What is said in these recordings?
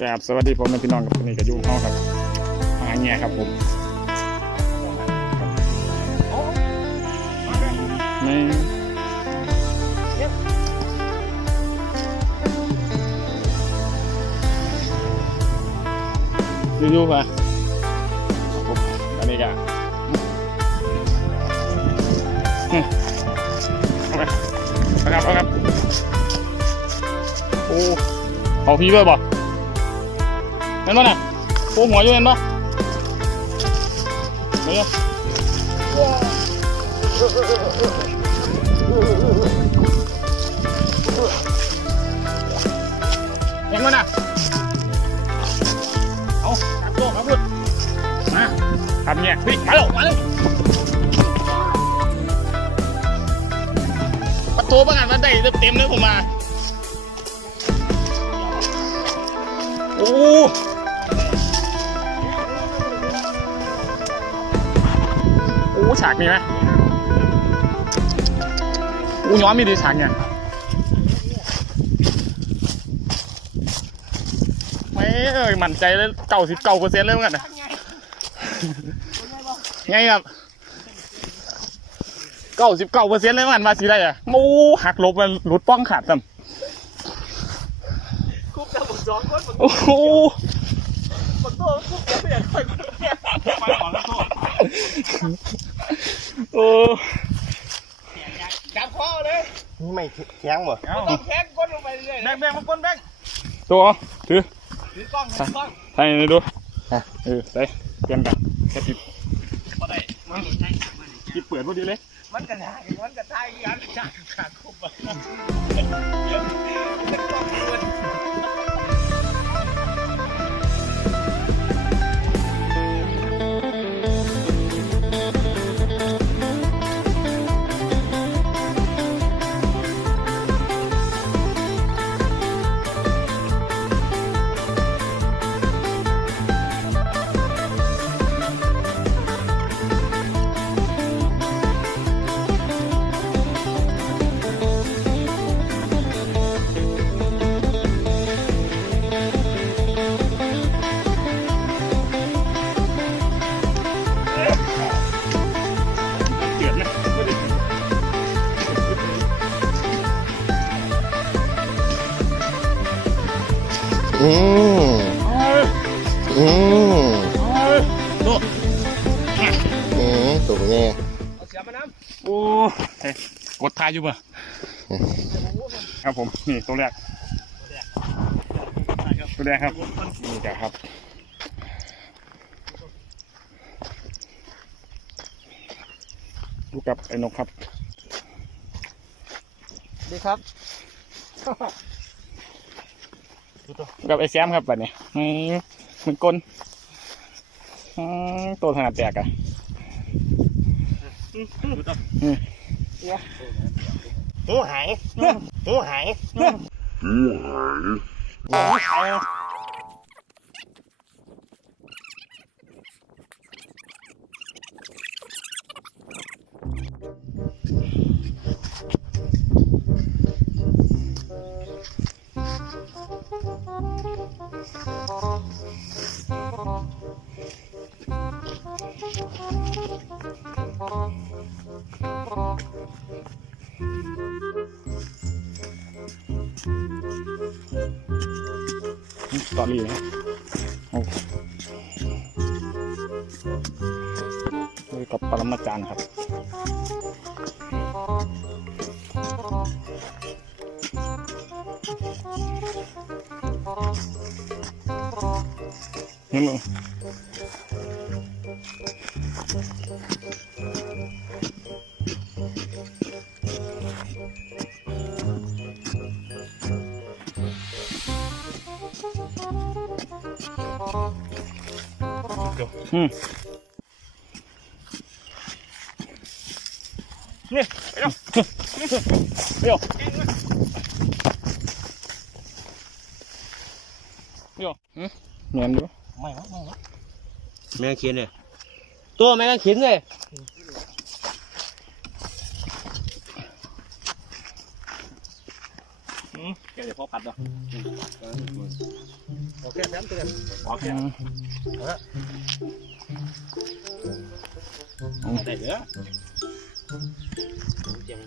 ครับสวัสดีผมเป็นพี่น้องกับนี่กับยูเขาครับหาแง่ครับผมนยูยูป่ะอันนี้ก็อืมเอาไปครับเอาครับโอ้เอาพี่ด้วยบ่ เห็นป่ะน่ะปูหัวอยู่เห็นป่ะเดี๋ยวเห็นป่ะน่ะเอาตัดตัวครับพูดมาทำเนี่ยพี่มาเร็วมาเร็วประตูประกันมาได้เต็มเลยผมมาโฉากมีไหมโอ้ย้อนมีดีฉากเนี่ยไม่เอ้ยมั่นใจเลยเก้าสิบเก้าเปอร์เซ็นต์เลยเหมือนกันนะไงครับเก้าสิบเก้าเปอร์เซ็นต์เลยเหมือนกันมาสีได้อะโอ้หักหลบมันหลุดป้องขาดซ้คุบกับผมสองคนผมำโอ้โหผมโตคุบกับไม่อยากคอยคนเดียวไปขอรับโทษ โอ้จับคอเลยนี่ไม่แข็งบ่ต้องแทงก้นลงไปเรื่อยแบงแบงมาก้นแบงตัวถือถือกล้องถือกล้องให้หน่อยดู เออใส่เปลี่ยนกันแค่ปิดพอได้มันปิดเปิดพอดีเลย มันกระทายมันกระทายกันจากขาดคุบอะายอยู่ป่ะครับผมนี่ตัวแรกตัวแรกครับนี่จ้ะครับดูกับไอ้นกครับำดีครับดูกับไอ้แซมครับแบบนี้อืมเหมือนกลอืมตัวขนาดแตกอะ หูหายหูหายส ตอรี่นะโอ้ดูกับปรมาจารย์ครับเห็นไห อืมนี่ไปเร็วเร็วเร็วอืมเนียนดูไม่วะไม่วะแม่งเขียนเลยตัวแม่งเขียนเลยแกจะพอพัดเหรอ เโอเคแซมเตือนโอเคอืมได้เด้อเจียม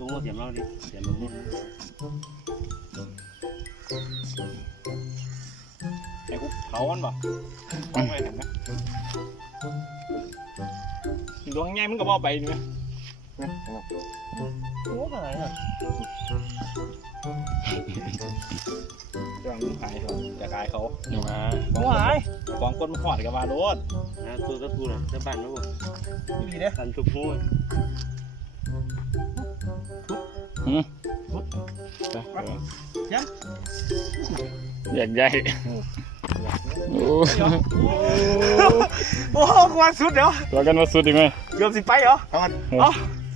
สูงดูอย่าเห็นเปล่าเด้อพวกเขาบอกว่าหนีเราเด้ออืมเสียมเขาก็น้อยเถอะวะสูงเจียมเราดิเจียมมันไอ้กูเผามันบ่วางไว้เห็นไหมดวงง่ายมึงก็บ่ไปนี่ไหมโอ้หายอะดวงมึงหายเขาจะกายเขาเดี๋ยวมาของหายของคนมาหอดกับมาโดนนะตัวก็ตัวนะจะบ้านนู้นดีเด้กันทุกผู้อืม ไปอยากใหญ่โอ้โอ้โหกวนสุดเดี๋ยวตัวกันมาสุดอีกไหมเกือบสิไปเหรอ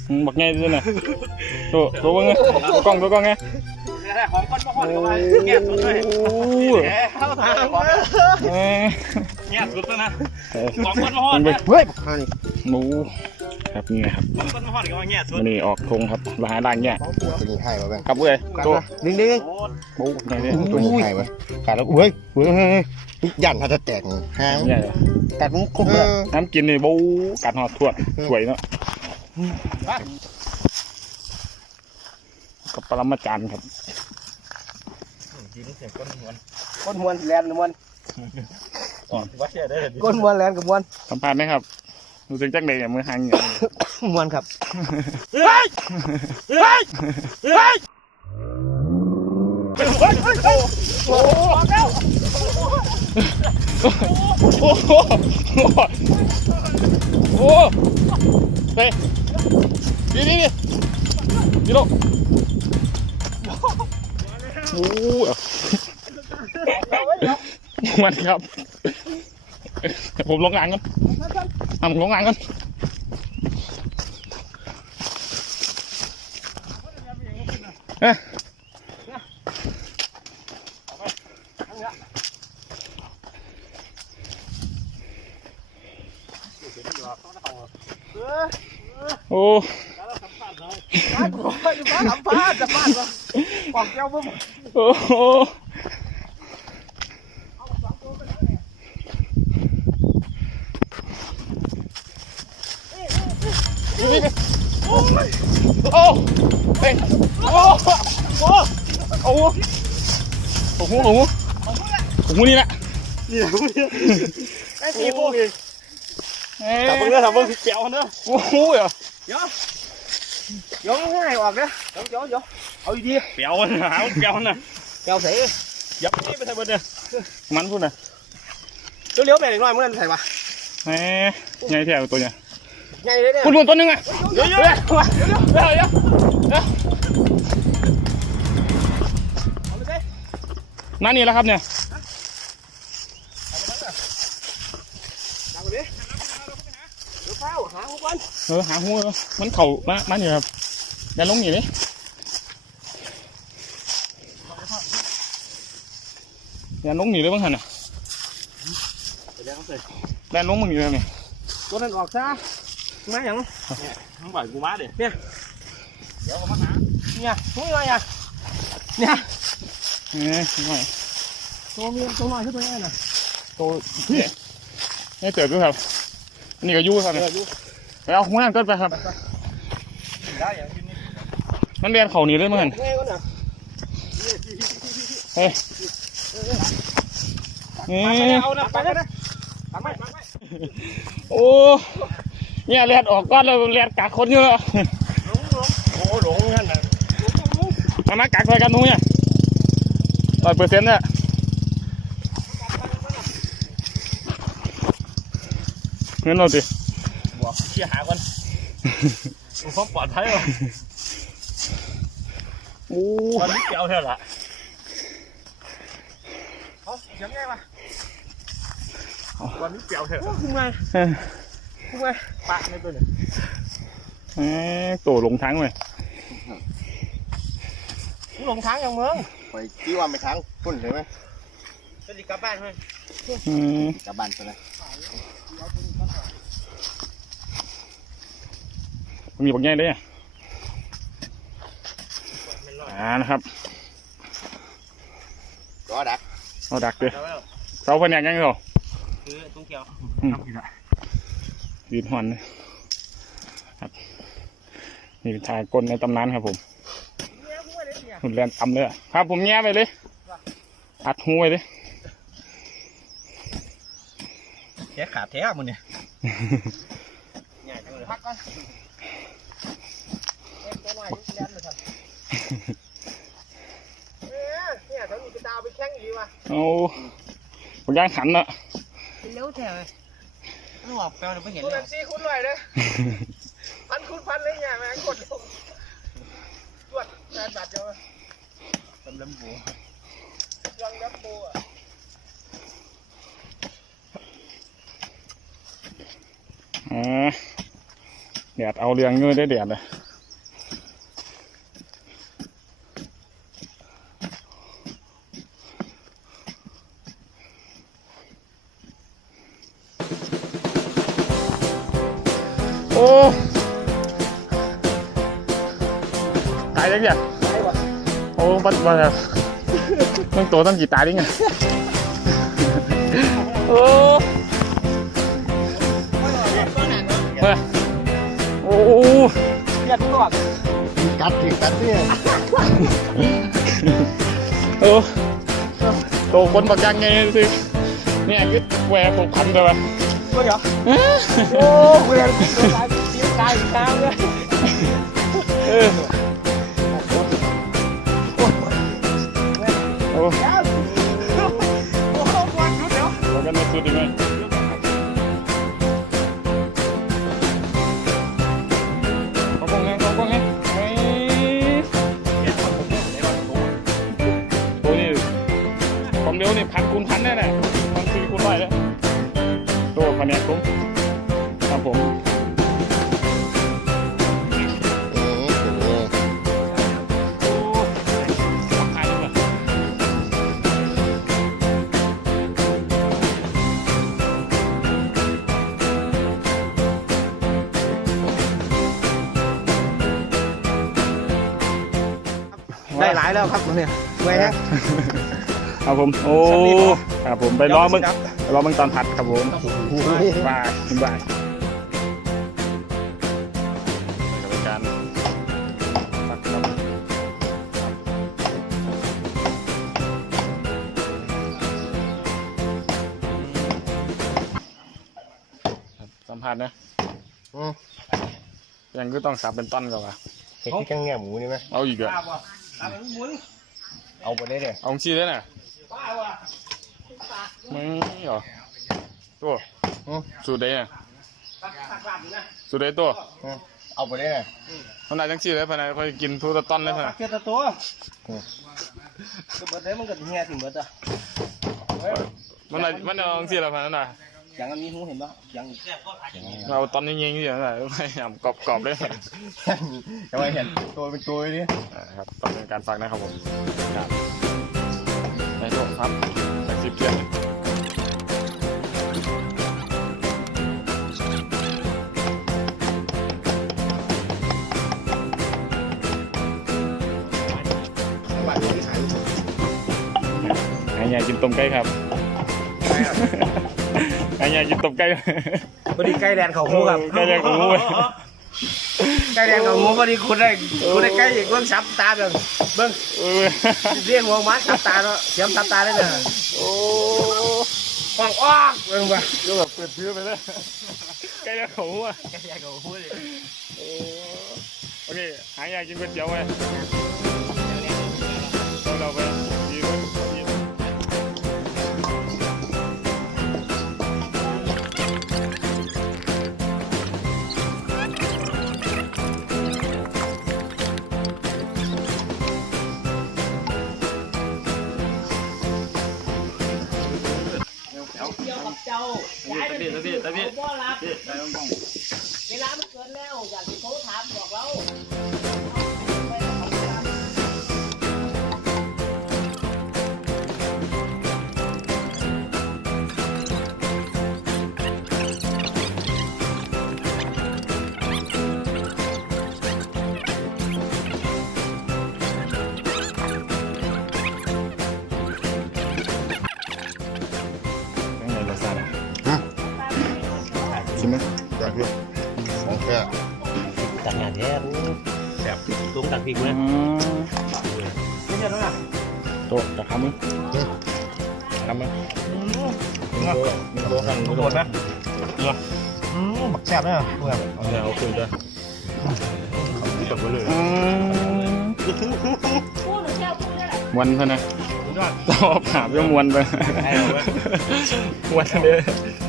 อืมบักไงด้วยนะตัวตัวเบิ้งไงตัวกล้องตัวกล้องไงแต่ของคนมาหอดกับมาแง่สุดเลยโอ้แหมเข้าทางของเอ้ยแง่สุดแล้วนะเอ้ยของคนมาหอดเบิ้นะงเฮ้ยหมู ครับนี่ครับของคนมาหอดกับมาแง่สุดวันนี้ออกทงครับลาล่างเนี่ยตัวนี้ให้มาแบ่งกลับเว้ยตัวนิ่งๆโอ้หมูไงเนี่ยตัวนี้ให้มาขาดแล้วเฮ้ยเฮ้ยเฮ้ยยันถ้าจะแตกหางเนี่ยกัดมุ้งคุ้มเลยน้ำกินนี่บูกัดหอดทวดสวยเนาะกับปรมาจารย์ครับยินเสียงก้นมวนก้นมวนแลนกับมวนว่าเสียได้เลยก้นมวนแลนกับมวนสัมภาษณ์ไหมครับ รู้สึกจังเลยเนี่ยมือหังอย่างนี้มวนครับเฮ้ยเฮ้ยเฮ้ยโอ้โหโอ้โหโอ้ไปนี่นี่นี่นี่โลโอ้มันครับ ผมลงงานก่อนทำลงงานก่อนเอ๊ะโอ้สัมภาษณ์สัมภาษณ์สัมภาษณ์บอกเจ้าบุ้มโอ้โหนี่นี่โอ้ โอ้เฮ้ยโอ้โอ้โอ้โหโอ้โหโอ้โหโอ้โหนี่แหละนี่แหละมึงเนี่ยไอ้โอ้สี่โหพวกนี้เอ้ยจับมึงเด้อจับมึงเกี่ยวเด้อโอ้โหเหรอย้อ นั่นนี่แถวตัวเนี่ยง่ายเลยเนี่ยคุณลุนตัวหนึงอะเยอะเดี๋ยวเดี๋ยวเดี๋ยวเดี๋ยวเดี๋ยวนั่นนี่แล้วครับเนี่ยเดี๋ยวเฝ้าหาหัวกันเออหาหัวมันเข่ามามาอยู่ครับอย่าลงอยู่เลยอย่าลงอยู่เลยบ้างหันน่ะไปเดี๋ยวลนลงมึงอยู่เลยนี่ตัวนั้นออกซะมาอย่างทั้งบ่ายกูมาดิเนี่ย เดี๋ยวเขามาหาเนี่ยทุกอย่างเนี่ยเอ้ยหน่อยตัวมีตัวน้อยขึ้นตัวนี้น่ะโตเนี่ยนี่เติบด้วยครับอันนี่ก็ยู่ครับเนี่ยไปเอาหัวนั่นก็ไปครับได้อย่างกินนี่มันเรียนเข่าหนีเลยมั้งหันง่ายกว่าน่ะเฮ้ยนี่เอานะไปเลยนะปังไหมปังไหมโอ้เนี่ยเรียนออกก้อนแล้วเรียนกักคนอยู่แล้ว โอ้หลงนั่นน่ะ มามากักใส่กันหนูเนี่ยร้อยเปอร์เซ็นต์เนี่ยเงินเราสิบอกเชี่ยหาก่อนกูพร้อมปลอดภัยว่ะโอ้ตอนนี้เกี่ยวเท่าไหร่เอาเสียงง่ายปะตอนนี้เกี่ยวเท่าไหร่โอ้คุ้มไงเอ้ยคุ้มไงปะในตัวเนี่ยเอ้ยโตลงทั้งเลย หลงทางอย่างเมืองไปกี่วันไปทางพุ่นเลยไหมจะดิกลับบ้านเฮ้ยอืมกลับบ้านไปเลยมีบักใหญ่เด้ออ่านะครับก็ดักเอาดักเด้อเสาเพิ่นอยากยังเหรอคือตุ้งเขียวยืนหอนเลยครับนี่เป็นทากลในตำนานครับผม หุ่นเรียนตำเลยอะครับผมแง่ไปเลย อัดหูไว้เลยแค่ขาดแท้มึงเนี่ยใหญ่จังเลยพักก่อนเอ็มตัวใหม่เล่นเลยครับเอ๊ะเนี่ยถ้ามีกระดาวไปแข่งดีว่ะเอาบางอย่างขันเนอะเร็วแถวเลยไม่บอกแปลว่าไม่เห็นเลยซีคุณเลยเลยพันคุณพันเลยไงแม่งกดลงตรวจแปดบาทเดียวตำลำบูยังลำบูอะอ่าแดดเอาเรืองเงยได้แดดเลยโอ้ตายยังเนี่ย โอ้ปัดมาแล้วต้องตัวต้องกี่ตายดิไงโอ้เฮ้ยโอ้อยากตัวกัดถึงกัดเนี่ยโอ้โตคนบักยังไงสิเนี่ยคือแหวกหกพันเลยวะตัวเหรอโอ้เวียนตัวตายเสียตายตามเลย เรายแล้วครับเนี่ยเว้ยฮะ ครับผมโอ้ครับผมไปรอมึงไปรอมึงตอนผัดครับผมบายบายกรรมการผัดครับครับสัมผัสนะอืมยังก็ต้องสับเป็นต้นก่อนวะเห็ดที่กังแง่หมูนี่ไหมเอาอีกเหรอป้าว่ะตามหมุน เอาไปได้เลยเอาชี้ได้น่ะป้าว่ะไม่เหรอตัวอืมสูตรใดน่ะตักตักบาทอยู่นะสูตรใดตัวอืมเอาไปได้เลยพนักจังชี้เลยพนักคอยกินทุกตะต้นเลยพตันักกเจ้าตัวก็เบิดได้มันก็เฮียถึงเบิดอะมันน่ะมันเอาจังชี้แล้วพนักน่ะ อย่างอันนี้หูเห็นปะอย่างเราตอนนี้ยิงที่ไหนพยายามกรอบกรอบๆเลยจะไปเห็นตัวเป็นตัวนี่อ่าครับต้องเป็นการฟังนะครับผมครับในโลกครับสักสิบเดือนไอ้ใหญ่กินต้มไก่ครับไอ้ใหญ่กินต้มไก่พอดีใกล้แดนเขาหูครับไก่ใหญ่ของงูใกล้แดนเขาหูพอดีคุณได้คุณได้ใกล้อีกเบื้องซับตาเบิ่งเบิ่งเออเรียกหัวมันซับตาเนาะเสียมซับตาได้เลยโอ้ฟังอ้อกเบิ่งปะก็แบบเปิดเพื่อไปเลยใกล้แล้วของงูอะใกล้แดนเขาหูเลยโอ้โอเคหาอยากกินก๋วยเตี๋ยวไหมเราเราไปดีมั้ยดีมั้ย ตะบี้ตะบี้ตะบี้บ่รับเวลามันเกินแล้วอยากจะโทรถามบอกเรา พริกอืนะมไม่ใช่แล้วนะโตะจะทำมั้ยทำมั้ยมีตัวกันโดนนะอืมบักแซ่บเนี่ยเพื่อนเอาเนี่ยเอาคืนด้วยตัดไปเลยอืมมวนเท่านั้นตอบถามจะมวนไปมวนเลยจับ